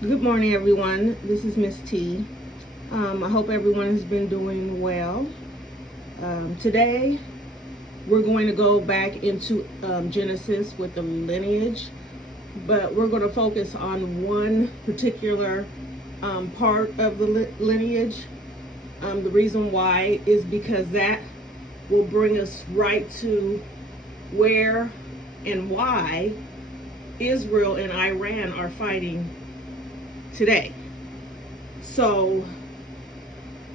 Good morning, everyone. This is Miss T. I hope everyone has been doing well. Today, we're going to go back into Genesis with the lineage, but we're going to focus on one particular part of the lineage. The reason why is because that will bring us right to where and why Israel and Iran are fighting today. So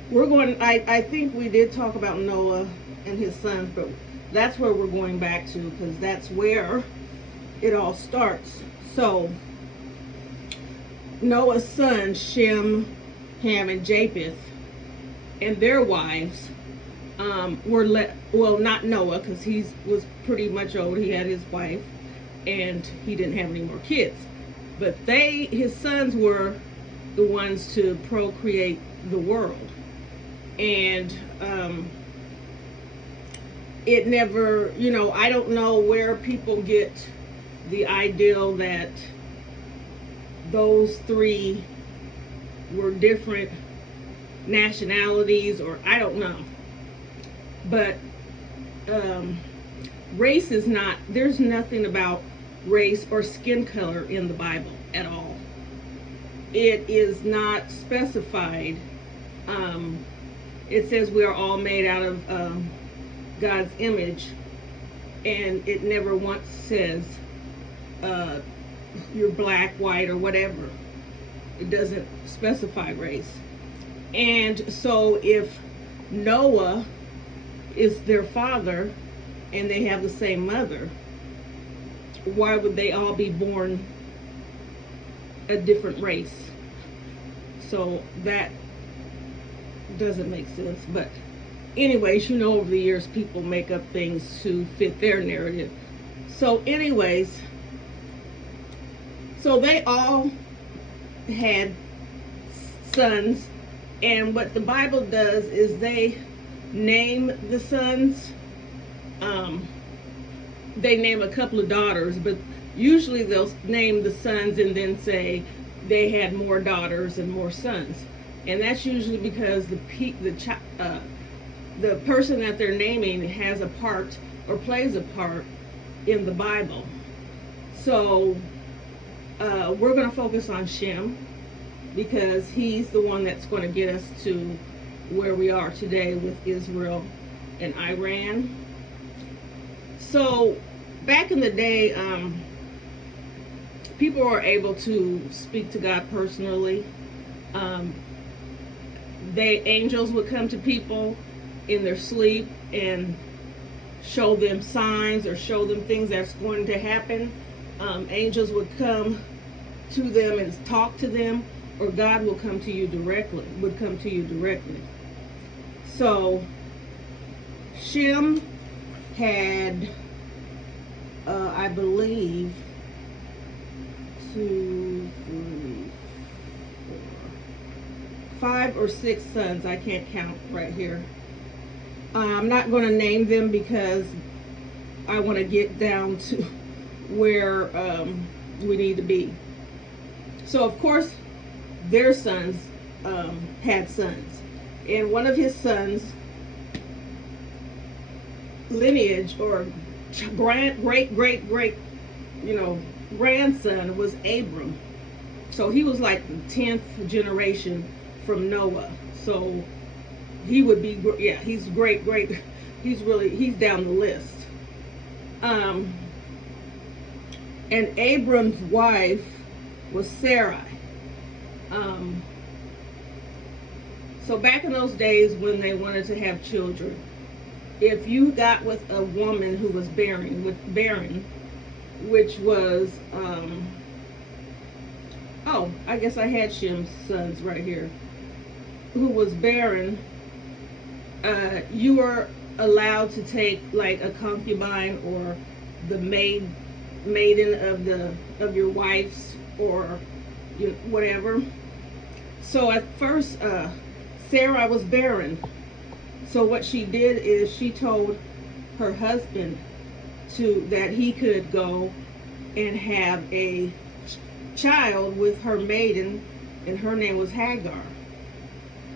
I think we did talk about Noah and his sons, but that's where we're going back to because that's where it all starts. So Noah's sons, Shem, Ham, and Japheth, and their wives well, not Noah, because he was pretty much old. He had his wife, and he didn't have any more kids. But his sons were the ones to procreate the world. And it never, I don't know where people get the ideal that those three were different nationalities, or I don't know. But race is not, there's nothing about race or skin color in the Bible at all. It is not specified. It says we are all made out of God's image, and it never once says you're black, white, or whatever. It doesn't specify race. And so if Noah is their father and they have the same mother, why would they all be born a different race? So that doesn't make sense. But anyways, over the years people make up things to fit their narrative. So anyways, so they all had sons, and what the Bible does is they name the sons. They name a couple of daughters, but usually they'll name the sons and then say they had more daughters and more sons. And that's usually because the person that they're naming has a part or plays a part in the Bible. So we're going to focus on Shem because he's the one that's going to get us to where we are today with Israel and Iran. So back in the day, people were able to speak to God personally. Angels would come to people in their sleep and show them signs or show them things that's going to happen. Angels would come to them and talk to them, or God would come to you directly. So Shem had, I believe, 2, 3, 4, 5 or 6 sons. I can't count right here. I'm not going to name them because I want to get down to where we need to be. So of course their sons had sons, and one of his sons lineage or great grandson was Abram. So he was like the 10th generation from Noah. So he would be, he's great, he's down the list. And Abram's wife was Sarai. So back in those days when they wanted to have children, if you got with a woman who was barren, which was, I guess I had Shem's sons right here, who was barren, you were allowed to take like a concubine or the maiden of your wife's or whatever. So at first, Sarah was barren. So what she did is she told her husband that he could go and have a child with her maiden, and her name was Hagar.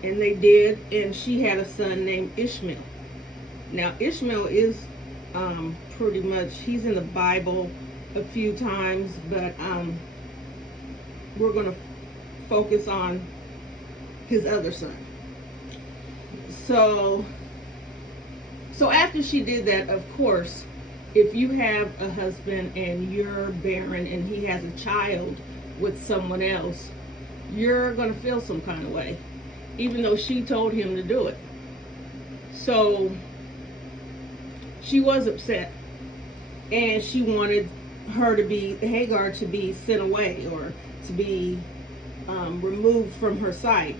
And they did, and she had a son named Ishmael. Now, Ishmael is pretty much, he's in the Bible a few times, but we're going to focus on his other son. So after she did that, of course, if you have a husband and you're barren and he has a child with someone else, you're going to feel some kind of way, even though she told him to do it. So she was upset, and she wanted Hagar to be sent away, or to be removed from her sight.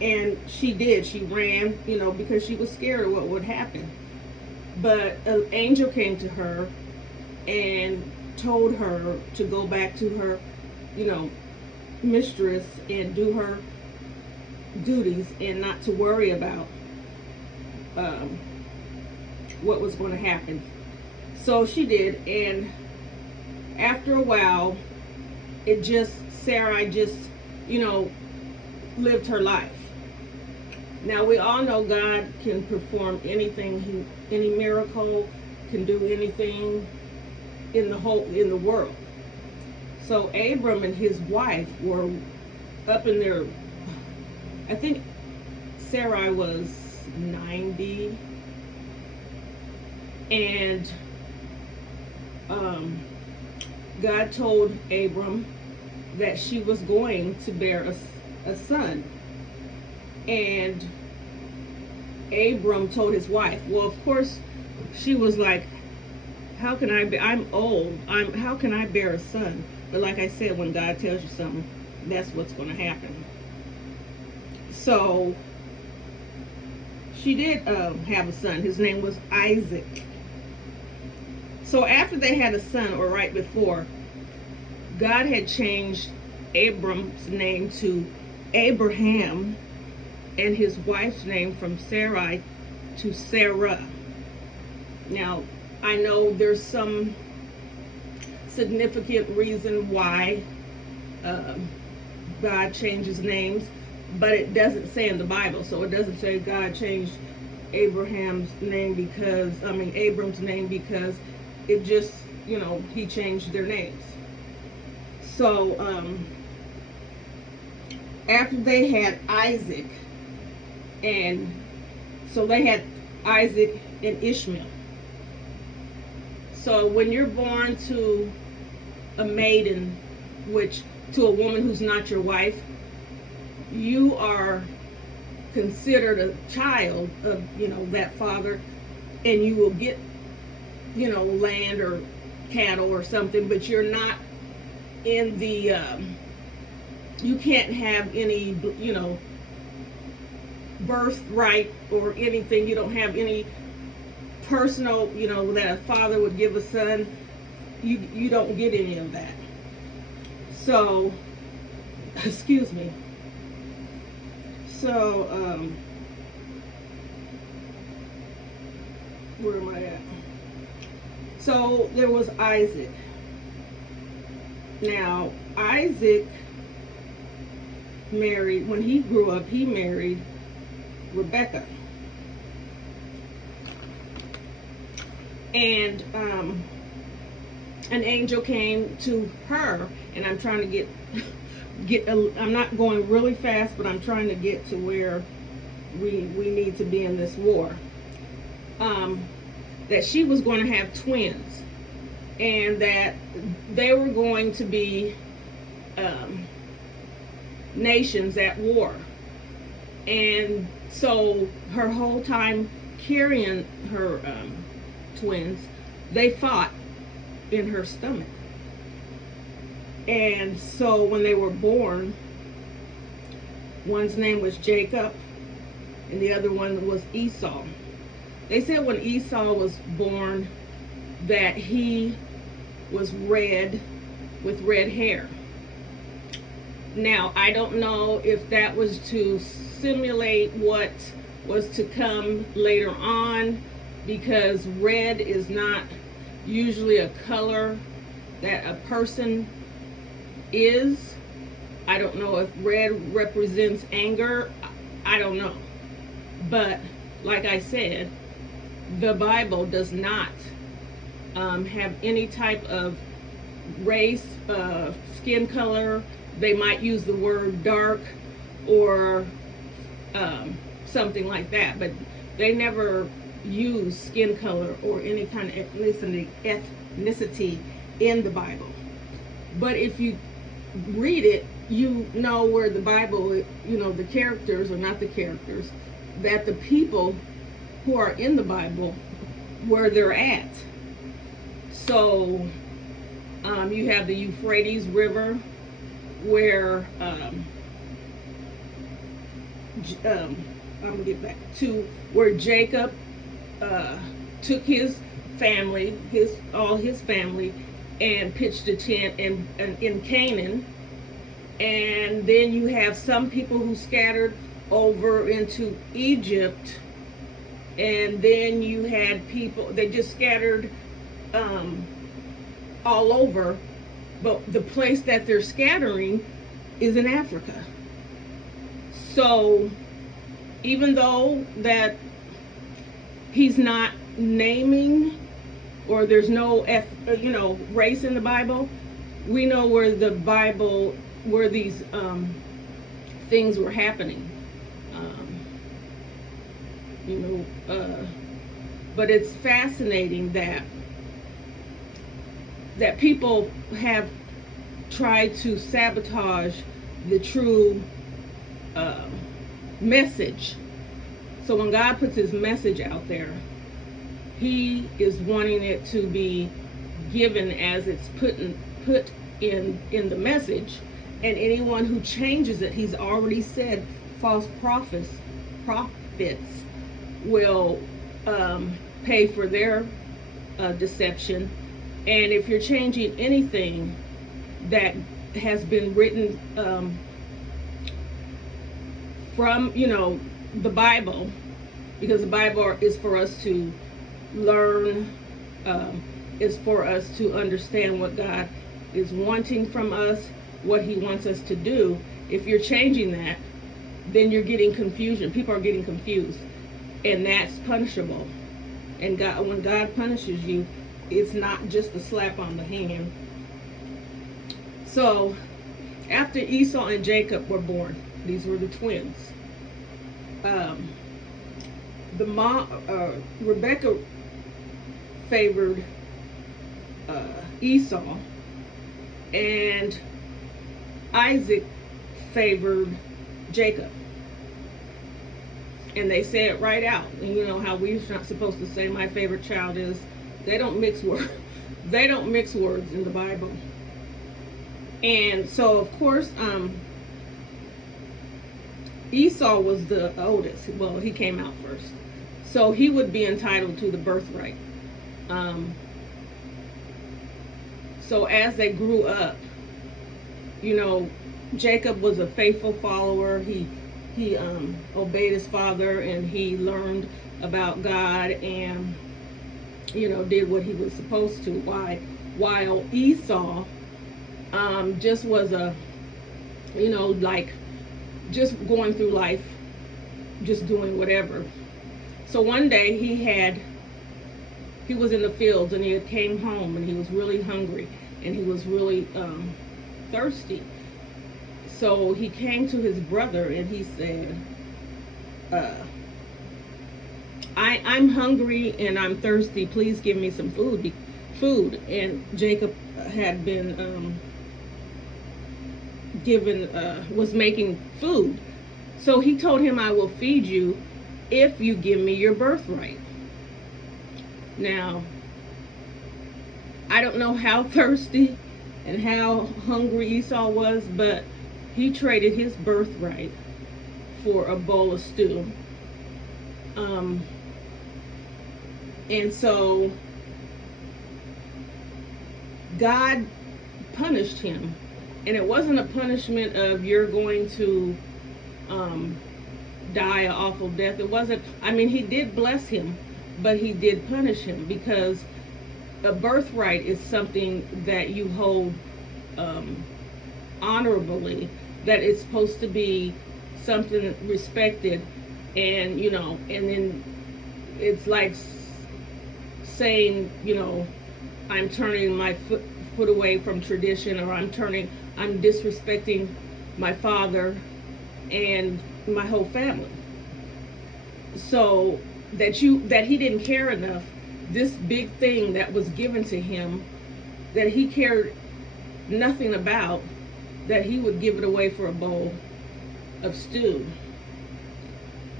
And she did. She ran, because she was scared of what would happen. But an angel came to her and told her to go back to her, mistress, and do her duties, and not to worry about what was going to happen. So she did, and after a while, Sarai just, lived her life. Now, we all know God can perform anything, any miracle, can do anything in the world. So Abram and his wife were up in their, I think Sarai was 90, and God told Abram that she was going to bear a son. And Abram told his wife, well, of course, she was like, how can I'm old, how can I bear a son? But like I said, when God tells you something, that's what's going to happen. So she did have a son. His name was Isaac. So after they had a son, or right before, God had changed Abram's name to Abraham, and his wife's name from Sarai to Sarah. Now, I know there's some significant reason why God changes names, but it doesn't say in the Bible. So it doesn't say God changed Abram's name because it just, he changed their names. So after they had Isaac, and so they had Isaac and Ishmael. So when you're born to a maiden, to a woman who's not your wife, you are considered a child of, that father, and you will get, land or cattle or something, but you're not in the, you can't have any, birthright or anything. You don't have any personal, that a father would give a son. You don't get any of that. So, excuse me. So, where am I at? So there was Isaac. Now, Isaac married, when he grew up, he married Rebecca. And an angel came to her, and I'm trying to I'm not going really fast, but I'm trying to get to where we need to be in this war. That she was going to have twins, and that they were going to be nations at war. And so her whole time carrying her twins, they fought in her stomach. And so when they were born, one's name was Jacob and the other one was Esau. They said when Esau was born that he was red, with red hair. Now, I don't know if that was to simulate what was to come later on, because red is not usually a color that a person is. I don't know if red represents anger. I don't know. But like I said, the Bible does not have any type of race, skin color. They might use the word dark or something like that, but they never use skin color or any kind of ethnicity in the Bible. But if you read it, you know where the Bible, the characters, or not the characters, that the people who are in the Bible, where they're at. So you have the Euphrates River, where I'm gonna get back to where Jacob took his family, all his family, and pitched a tent in Canaan. And then you have some people who scattered over into Egypt, and then you had people, they just scattered all over, but the place that they're scattering is in Africa. So even though that he's not naming, or there's no race in the Bible, we know where the Bible, where these things were happening. But it's fascinating that people have tried to sabotage the true message. So when God puts his message out there, he is wanting it to be given as it's put in the message. And anyone who changes it, he's already said false prophets will pay for their deception. And if you're changing anything that has been written from the Bible, because the Bible is for us to learn, is for us to understand what God is wanting from us, what he wants us to do. If you're changing that, then you're getting confusion. People are getting confused, and that's punishable. And God, when God punishes you, it's not just a slap on the hand. So after Esau and Jacob were born, these were the twins. Rebecca favored Esau, and Isaac favored Jacob. And they say it right out. And you know how we're not supposed to say my favorite child is. They don't mix words. They don't mix words in the Bible. And so of course Esau was the oldest. Well, he came out first, so he would be entitled to the birthright. So as they grew up, Jacob was a faithful follower. He obeyed his father, and he learned about God, and did what he was supposed to. While Esau just was just going through life, just doing whatever. So one day he was in the fields, and he came home, and he was really hungry, and he was really thirsty. So he came to his brother, and he said, I'm hungry and I'm thirsty. Please give me some food. And Jacob had been was making food. So he told him, I will feed you if you give me your birthright. Now, I don't know how thirsty and how hungry Esau was, but he traded his birthright for a bowl of stew. And so God punished him. And it wasn't a punishment of you're going to die an awful death. It wasn't. I mean, he did bless him, but he did punish him, because a birthright is something that you hold honorably, that it's supposed to be something respected, and and then it's like saying, I'm turning my foot away from tradition, or I'm disrespecting my father and my whole family. So that he didn't care enough, this big thing that was given to him, that he cared nothing about, that he would give it away for a bowl of stew.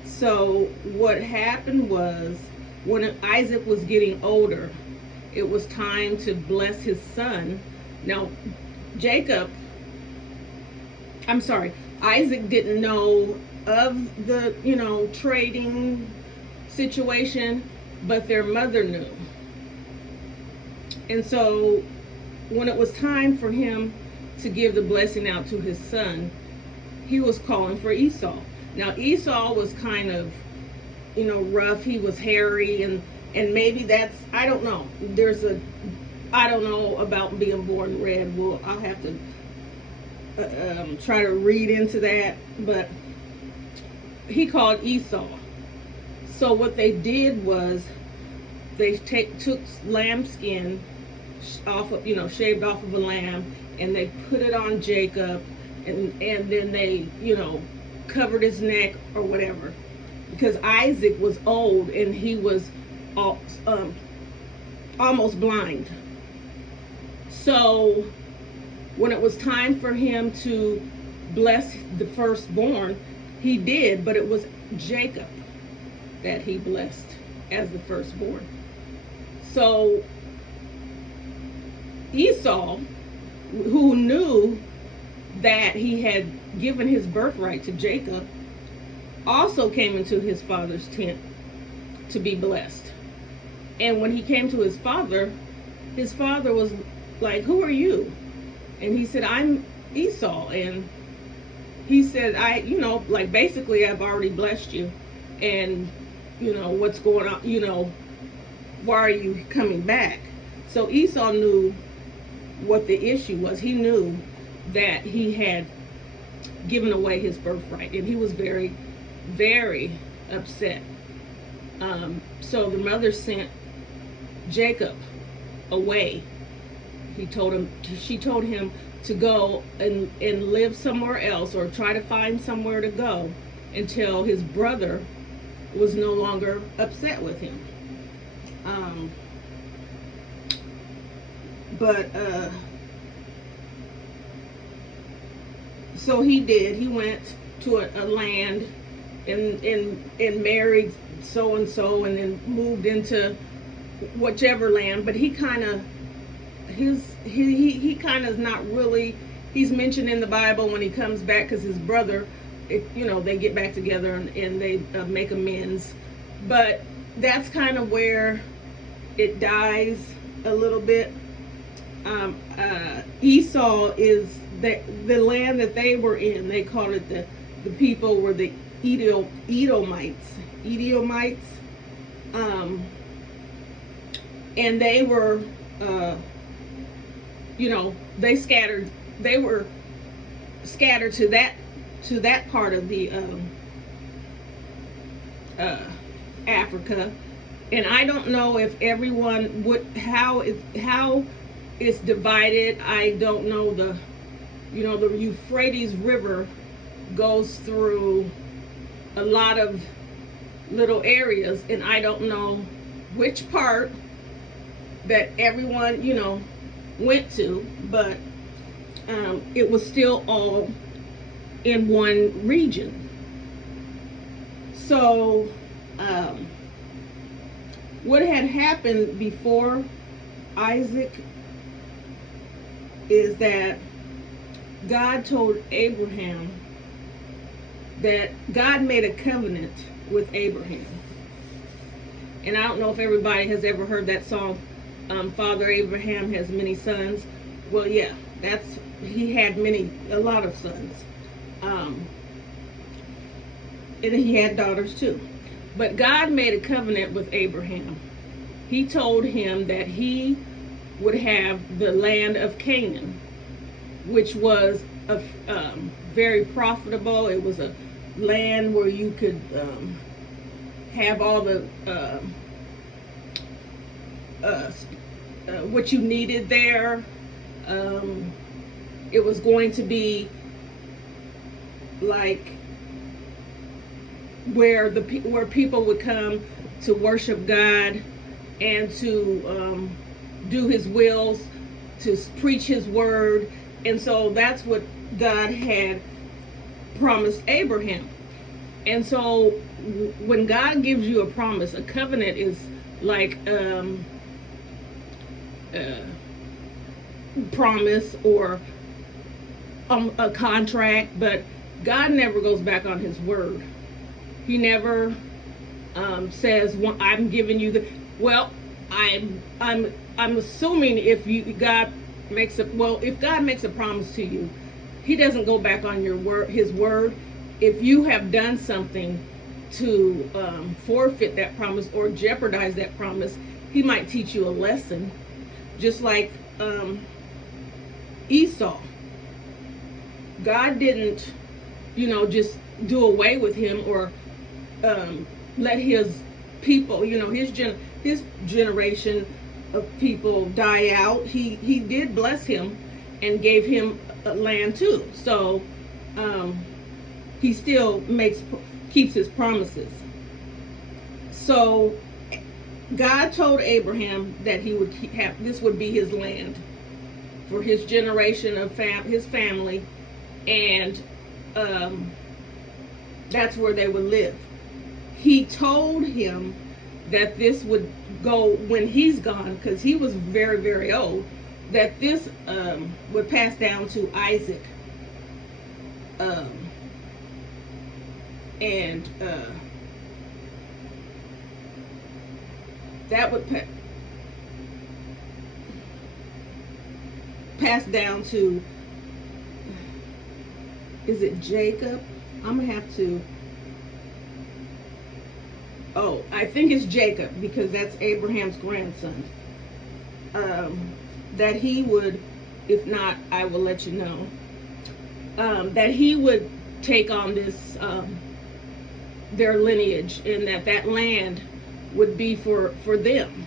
So what happened was, when Isaac was getting older, it was time to bless his son. Now, Isaac didn't know of the, trading situation, but their mother knew. And so when it was time for him to give the blessing out to his son, he was calling for Esau. Now, Esau was kind of, rough. He was hairy, and maybe that's, I don't know. I don't know about being born red. Well, I'll have to try to read into that. But he called Esau. So what they did was, they took lamb skin off of, shaved off of a lamb, and they put it on Jacob, and then they, covered his neck or whatever, because Isaac was old and he was almost blind. So when it was time for him to bless the firstborn, he did, but it was Jacob that he blessed as the firstborn. So Esau, who knew that he had given his birthright to Jacob, also came into his father's tent to be blessed. And when he came to his father was like, "Who are you?" And he said, "I'm Esau." And he said, basically, I've already blessed you, and what's going on, why are you coming back? So Esau knew what the issue was. He knew that he had given away his birthright, and he was very, very upset. So the mother sent Jacob away. She told him to go and live somewhere else, or try to find somewhere to go, until his brother was no longer upset with him. So he did. He went to a land and married so and so, and then moved into whichever land. But he kind of is not really. He's mentioned in the Bible when he comes back, because his brother, they get back together and they make amends. But that's kind of where it dies a little bit. Esau is the land that they were in. They called it the people were the Edomites, and they were, they scattered. They were scattered to that part of the Africa, and I don't know if everyone how it's divided. I don't know. The Euphrates River goes through a lot of little areas, and I don't know which part that everyone went to, but it was still all in one region. So what had happened before Isaac is that God told Abraham that God made a covenant with Abraham. And I don't know if everybody has ever heard that song, Father Abraham has many sons. Well, yeah, he had a lot of sons. And he had daughters too. But God made a covenant with Abraham. He told him that he would have the land of Canaan, which was very profitable. It was a land where you could have all the what you needed there. It was going to be like where people would come to worship God and to do His wills, to preach His word. And so that's what God had promised Abraham. And so when God gives you a promise, a covenant is like promise or a contract, but God never goes back on His word. He never says, well, I'm giving you the, well, I'm assuming if God makes a promise to you, He doesn't go back on His word. If you have done something to forfeit that promise or jeopardize that promise, He might teach you a lesson. Just like Esau. God didn't, just do away with him or let his people, his generation of people die out. He did bless him and gave him land too. So he still keeps his promises. So God told Abraham that he would this would be his land for his generation of his family, and that's where they would live. He told him that this would go when he's gone, because he was very, very old, that this would pass down to Isaac. And that would pass down to, is it Jacob? I'm gonna have to, I think it's Jacob, because that's Abraham's grandson. That he would, if not, I will let you know, that he would take on this, their lineage, and that land would be for them.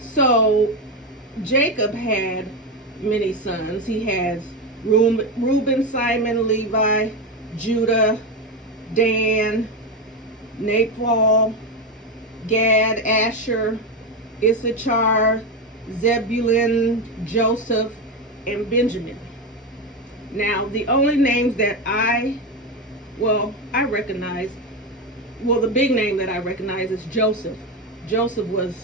So Jacob had many sons. He has Reuben, Simon, Levi, Judah, Dan, Naphtali, Gad, Asher, Issachar, Zebulun, Joseph, and Benjamin. Now, the only names that I recognize, the big name that I recognize is Joseph. Joseph was,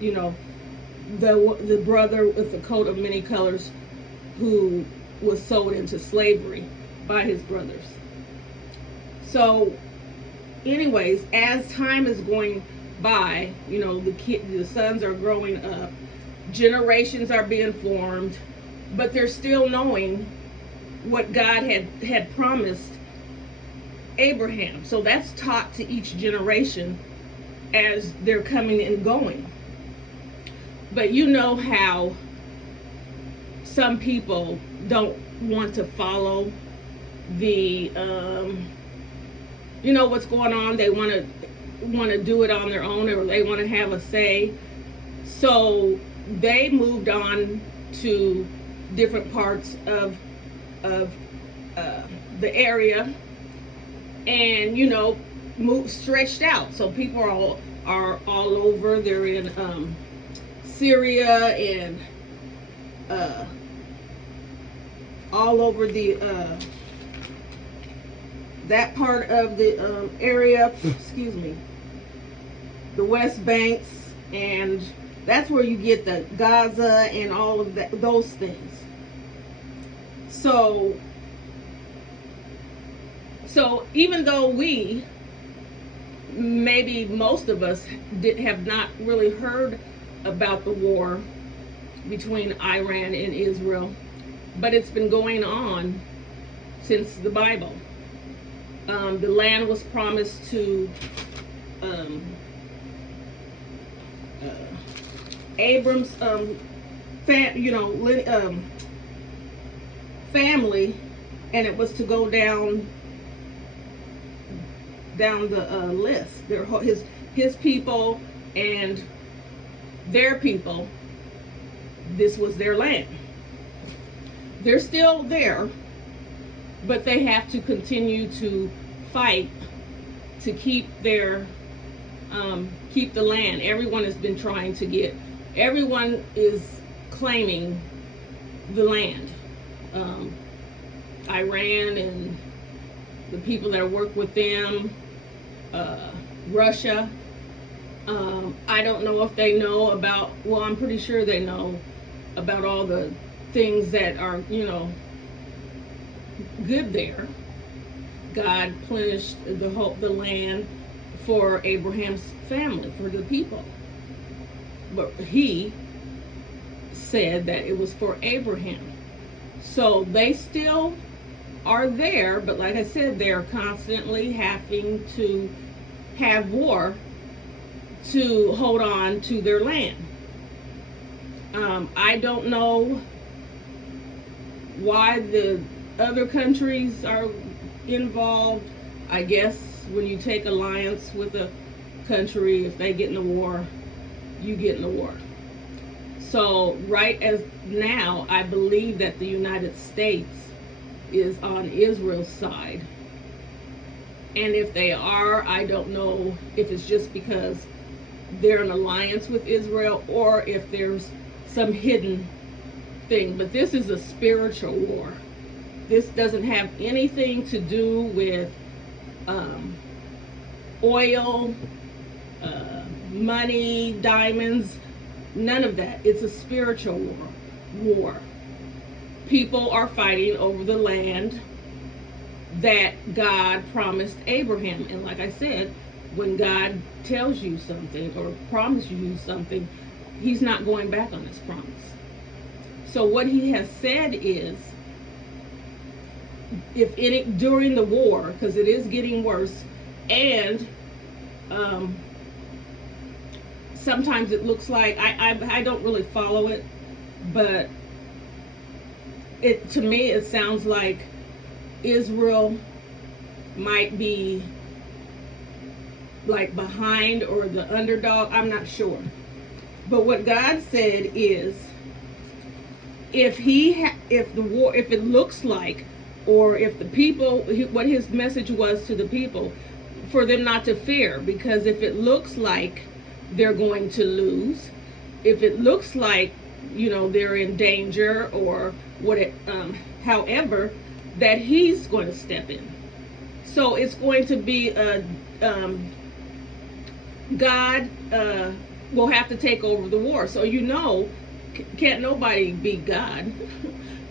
the brother with the coat of many colors who was sold into slavery by his brothers. So anyways, as time is going by, the sons are growing up, generations are being formed, but they're still knowing what God had promised Abraham. So that's taught to each generation as they're coming and going. But you know how some people don't want to follow the what's going on. They want to do it on their own, or they want to have a say. So they moved on to different parts of the area, and stretched out. So people are all over. They're in Syria and all over the that part of the area, excuse me, the West Banks, and that's where you get the Gaza and all of those things. So even though maybe most of us have not really heard about the war between Iran and Israel, but it's been going on since the Bible. The land was promised to family, and it was to go down the list. His people and their people. This was their land. They're still there, but they have to continue to fight to keep the land. Everyone has been trying to get. Everyone is claiming the land. Iran and the people that work with them, Russia. I don't know if they know about, well, I'm pretty sure they know about all the things that are, good there. God plenished the land for Abraham's family, for the people. But he said that it was for Abraham. So they still are there, but like I said, they're constantly having to have war to hold on to their land. I don't know why the other countries are involved. I guess when you take alliance with a country, if they get in a war, you get in a war. So right as now, I believe that the United States is on Israel's side. And if they are, I don't know if it's just because they're in alliance with Israel or if there's some hidden thing. But this is a spiritual war. This doesn't have anything to do with oil, money, diamonds, none of that. It's a spiritual war. People are fighting over the land that God promised Abraham. And like I said, when God tells you something or promises you something, he's not going back on his promise. So what he has said is, during the war, because it is getting worse, and sometimes it looks like, I don't really follow it, but to me it sounds like Israel might be like behind or the underdog. I'm not sure. But what God said is, if it looks like, or if the people, what his message was to the people, for them not to fear, because if it looks like they're going to lose, if it looks like, they're in danger or however, that he's going to step in. So it's going to be God will have to take over the war. So can't nobody beat God.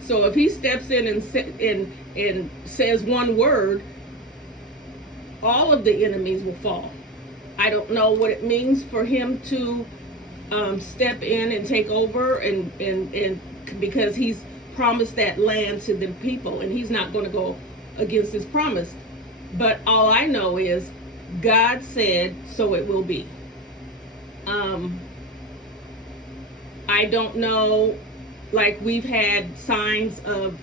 So if he steps in and says one word, all of the enemies will fall. I don't know what it means for him to step in and take over, and because he's promised that land to the people, and he's not going to go against his promise. But all I know is God said, so it will be. I don't know, like we've had signs of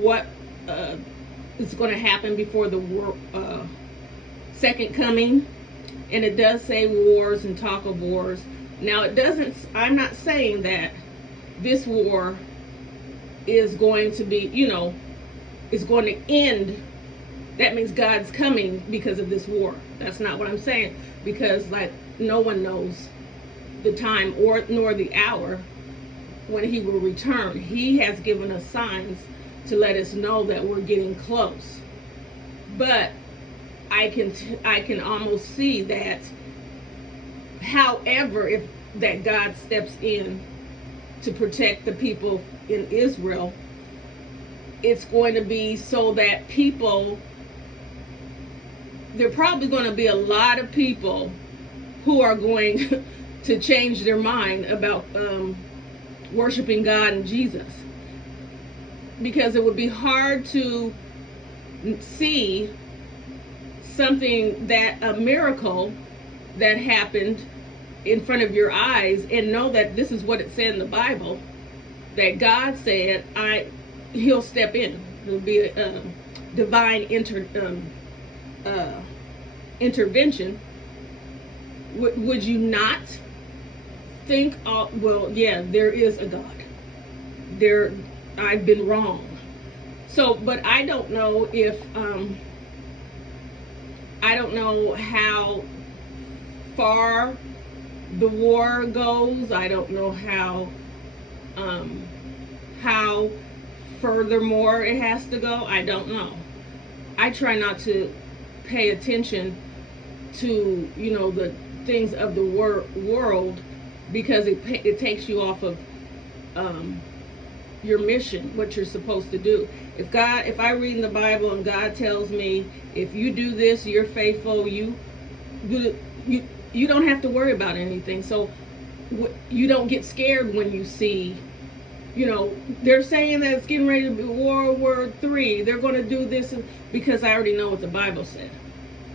what is going to happen before the second coming, and it does say wars and talk of wars. Now I'm not saying that this war is going to be, is going to end. That means God's coming because of this war. That's not what I'm saying, because no one knows the time nor the hour when he will return. He has given us signs to let us know that we're getting close. But I can almost see that, however, if that God steps in to protect the people in Israel, it's going to be so that there are probably going to be a lot of people who are going to change their mind about worshiping God and Jesus, because it would be hard to see a miracle that happened in front of your eyes and know that this is what it said in the Bible, that God said, he'll step in. There'll be a divine intervention. Would you not think, well, yeah, there is a God. I've been wrong. So, but I don't know if, I don't know how far the war goes. I don't know how furthermore it has to go. I don't know. I try not to pay attention to, the things of the world, because it takes you off of your mission, what you're supposed to do. If I read in the Bible and God tells me, if you do this, you're faithful, you don't have to worry about anything. So you don't get scared when you see, they're saying that it's getting ready to be World War III. They're going to do this, because I already know what the Bible said.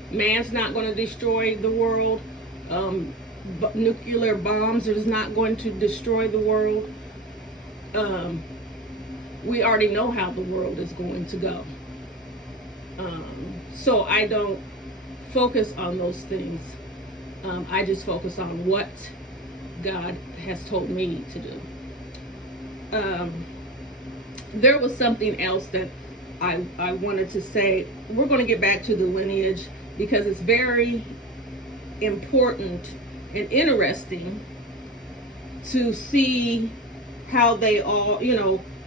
Man's not going to destroy the world. Nuclear bombs is not going to destroy the world. We already know how the world is going to go. So I don't focus on those things. I just focus on what God has told me to do. There was something else that I wanted to say. We're going to get back to the lineage, because it's very important and interesting to see how they all,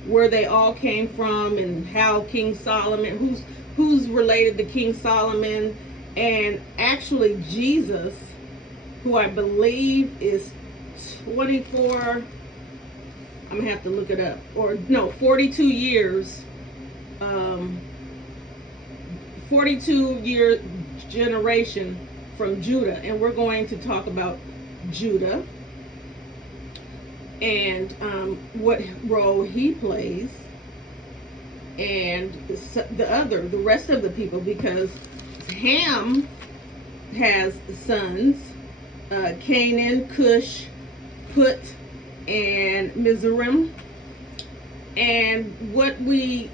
where they all came from, and how King Solomon, who's related to King Solomon, and actually Jesus, who I believe is 24, I'm gonna have to look it up, or no, 42 years, 42-year generation from Judah. And we're going to talk about Judah and what role he plays, and the rest of the people, because Ham has sons, Canaan, Cush, Put, and Mizraim. And what we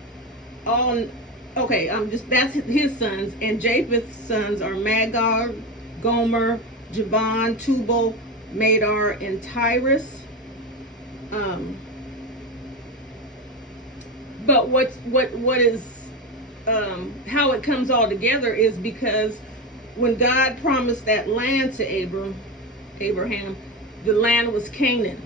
all, that's his sons. And Japheth's sons are Magog, Gomer, Javan, Tubal, Madar, and Tyrus. But what is how it comes all together is because when God promised that land to Abraham, the land was Canaan.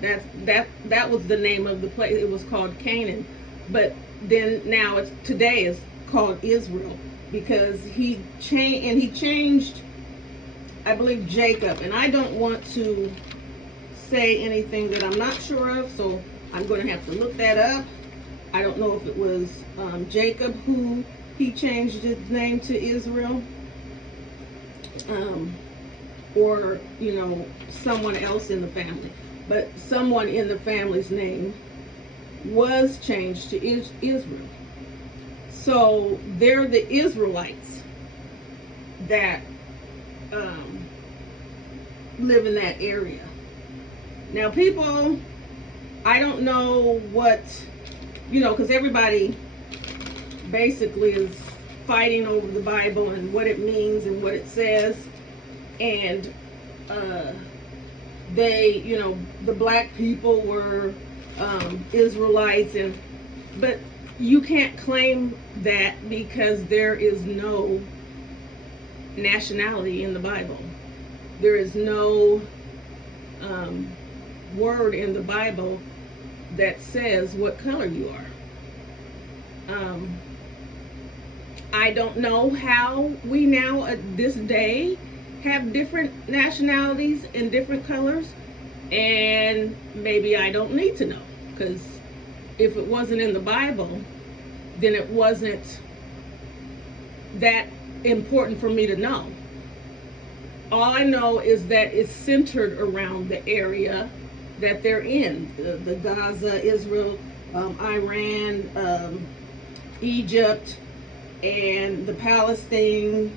That was the name of the place. It was called Canaan. But then now today it's called Israel, because he changed, I believe, Jacob. And I don't want to say anything that I'm not sure of, so I'm going to have to look that up. I don't know if it was Jacob who he changed his name to Israel, or someone else in the family. But someone in the family's name was changed to Israel. So they're the Israelites that live in that area. Now, people, I don't know what, because everybody basically is fighting over the Bible and what it means and what it says. And they, the black people were Israelites, but you can't claim that, because there is no nationality in the Bible. There is no word in the Bible that says what color you are. I don't know how we now at this day have different nationalities and different colors, and maybe I don't need to know, because if it wasn't in the Bible, then it wasn't that important for me to know. All I know is that it's centered around the area that they're in, the Gaza, Israel, Iran, Egypt, and the Palestine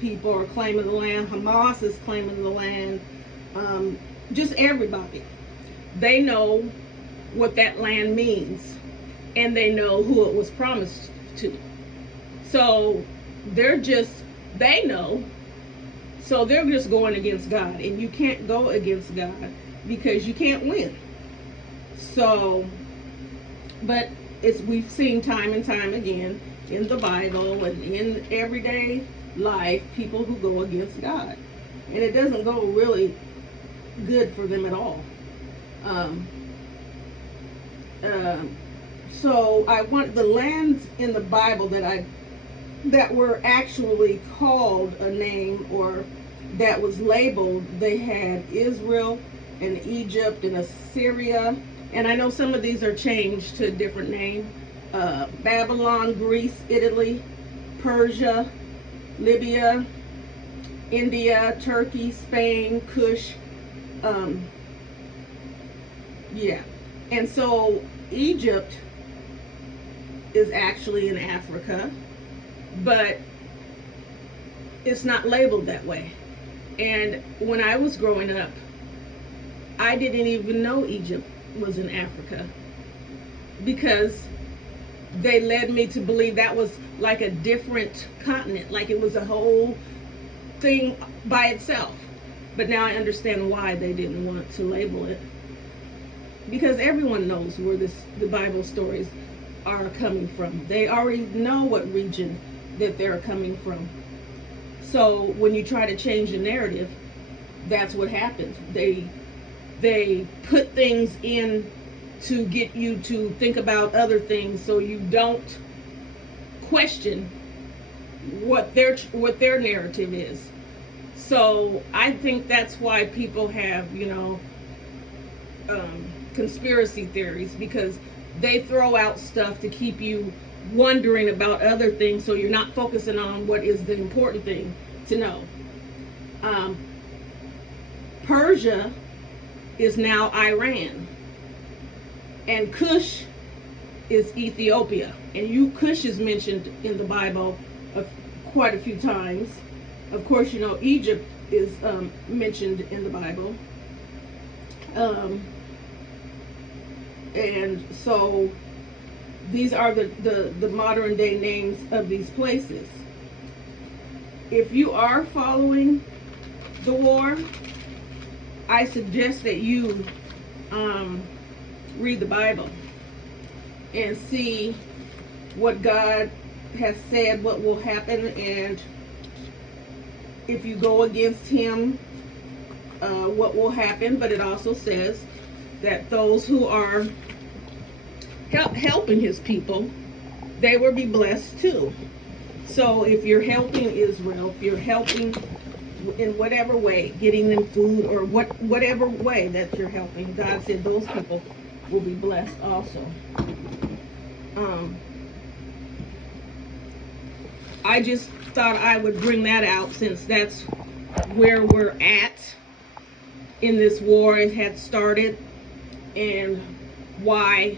people are claiming the land. Hamas is claiming the land. Just everybody. They know what that land means, and they know who it was promised to. So they know, so they're just going against God, and you can't go against God because you can't win. So, but we've seen time and time again in the Bible and in everyday life, people who go against God, and it doesn't go really good for them at all. So I want the lands in the Bible that were actually called a name, or that was labeled. They had Israel and Egypt and Assyria, and I know some of these are changed to a different name. Babylon, Greece, Italy, Persia, Libya, India, Turkey, Spain, Cush. And so Egypt is actually in Africa, but it's not labeled that way. And when I was growing up, I didn't even know Egypt was in Africa, because they led me to believe that was like a different continent, like it was a whole thing by itself. But now I understand why they didn't want to label it, because everyone knows where the Bible stories are coming from. They already know what region that they're coming from. So when you try to change the narrative, that's what happens. They put things in to get you to think about other things, so you don't question what their narrative is. So I think that's why people have, conspiracy theories, because they throw out stuff to keep you wondering about other things, so you're not focusing on what is the important thing to know. Persia is now Iran, and Cush is Ethiopia. And Cush is mentioned in the Bible quite a few times. Of course, Egypt is mentioned in the Bible. And so these are the modern day names of these places. If you are following the war, I suggest that you read the Bible and see what God has said, what will happen, and if you go against him, what will happen. But it also says that those who are helping his people, they will be blessed too. So if you're helping Israel, if you're helping in whatever way, getting them food, or whatever way that you're helping, God said those people will be blessed also. I just thought I would bring that out, since that's where we're at in this war. It had started, and why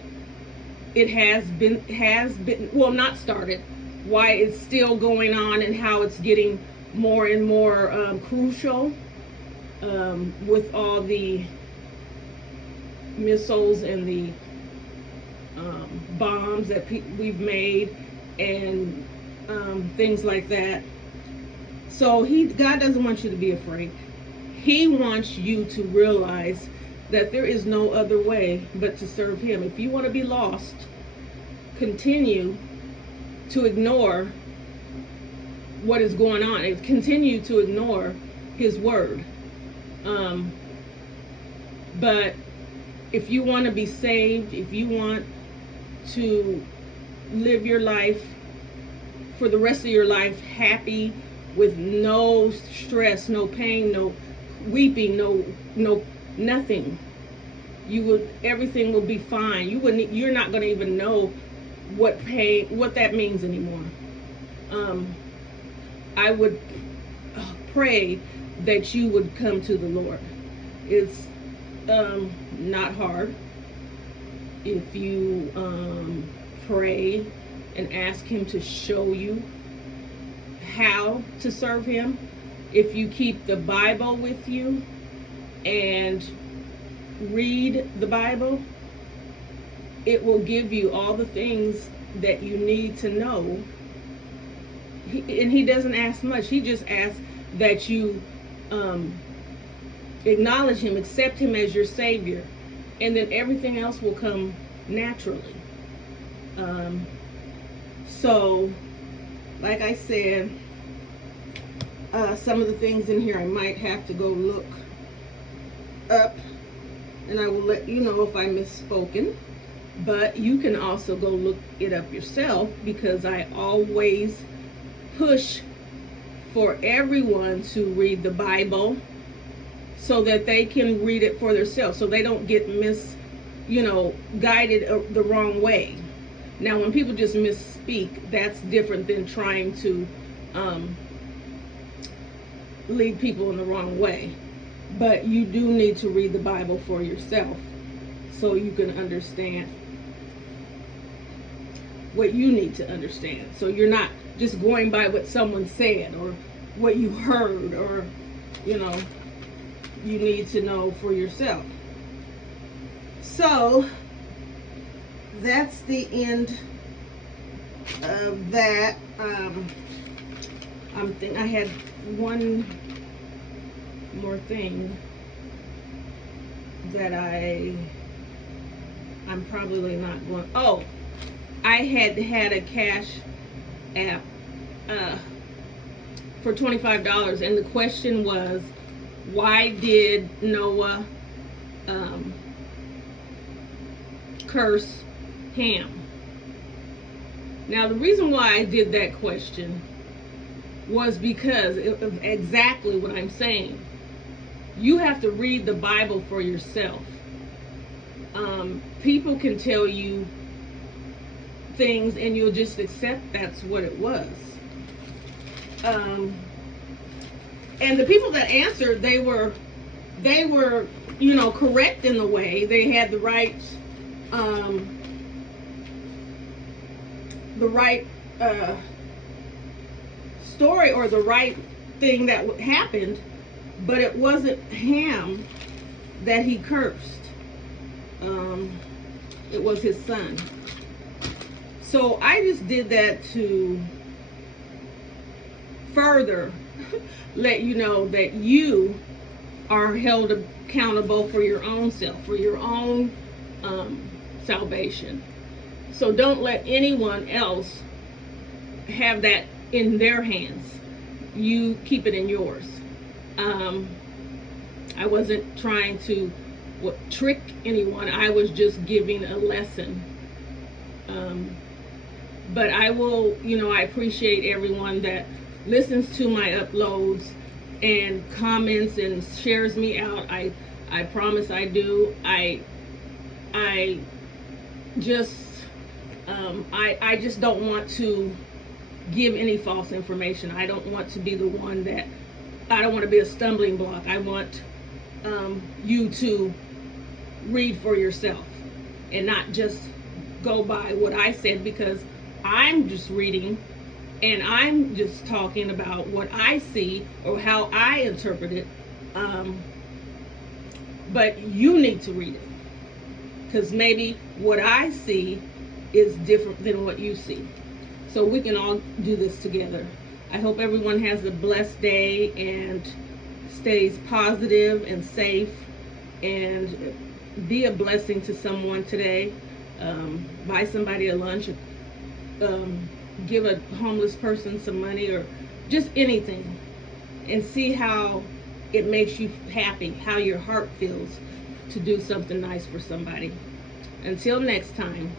it has been well, not started, why it's still going on, and how it's getting more and more crucial with all the missiles and the bombs that we've made, and things like that. So God doesn't want you to be afraid. He wants you to realize that there is no other way but to serve him. If you want to be lost, continue to ignore what is going on, and continue to ignore his word. But if you want to be saved, if you want to live your life for the rest of your life happy, with no stress, no pain, no weeping, no nothing, everything will be fine. You're not going to even know what that means anymore. I would pray that you would come to the Lord. It's not hard. If you pray and ask him to show you how to serve him, if you keep the Bible with you and read the Bible, it will give you all the things that you need to know. And he doesn't ask much. He just asks that you acknowledge him, accept him as your Savior, and then everything else will come naturally. So, like I said, some of the things in here I might have to go look up, and I will let you know if I misspoken. But you can also go look it up yourself, because I always push for everyone to read the Bible so that they can read it for themselves, so they don't get guided the wrong way. Now, when people just misspeak, that's different than trying to lead people in the wrong way. But you do need to read the Bible for yourself so you can understand what you need to understand. So you're not just going by what someone said or what you heard, or you need to know for yourself. So that's the end of that. I had one more thing that I'm probably not going. Oh, I had a Cash App for $25, and the question was, why did Noah curse Ham? Now, the reason why I did that question was because of exactly what I'm saying. You have to read the Bible for yourself. People can tell you things and you'll just accept that's what it was. And the people that answered, they were correct in the way. They had the right story, or the right thing that happened, but it wasn't Ham that he cursed. It was his son. So I just did that to further let you know that you are held accountable for your own self, for your own salvation. So don't let anyone else have that in their hands. You keep it in yours. I wasn't trying to trick anyone. I was just giving a lesson. But I will, I appreciate everyone that listens to my uploads and comments and shares me out. I promise I do. I just don't want to give any false information. I don't want to be the one I don't want to be a stumbling block. I want you to read for yourself and not just go by what I said, because I'm just reading and I'm just talking about what I see or how I interpret it. But you need to read it, because maybe what I see is different than what you see. So we can all do this together. I hope everyone has a blessed day and stays positive and safe, and be a blessing to someone today. Buy somebody a lunch, give a homeless person some money, or just anything, and see how it makes you happy, how your heart feels to do something nice for somebody. Until next time.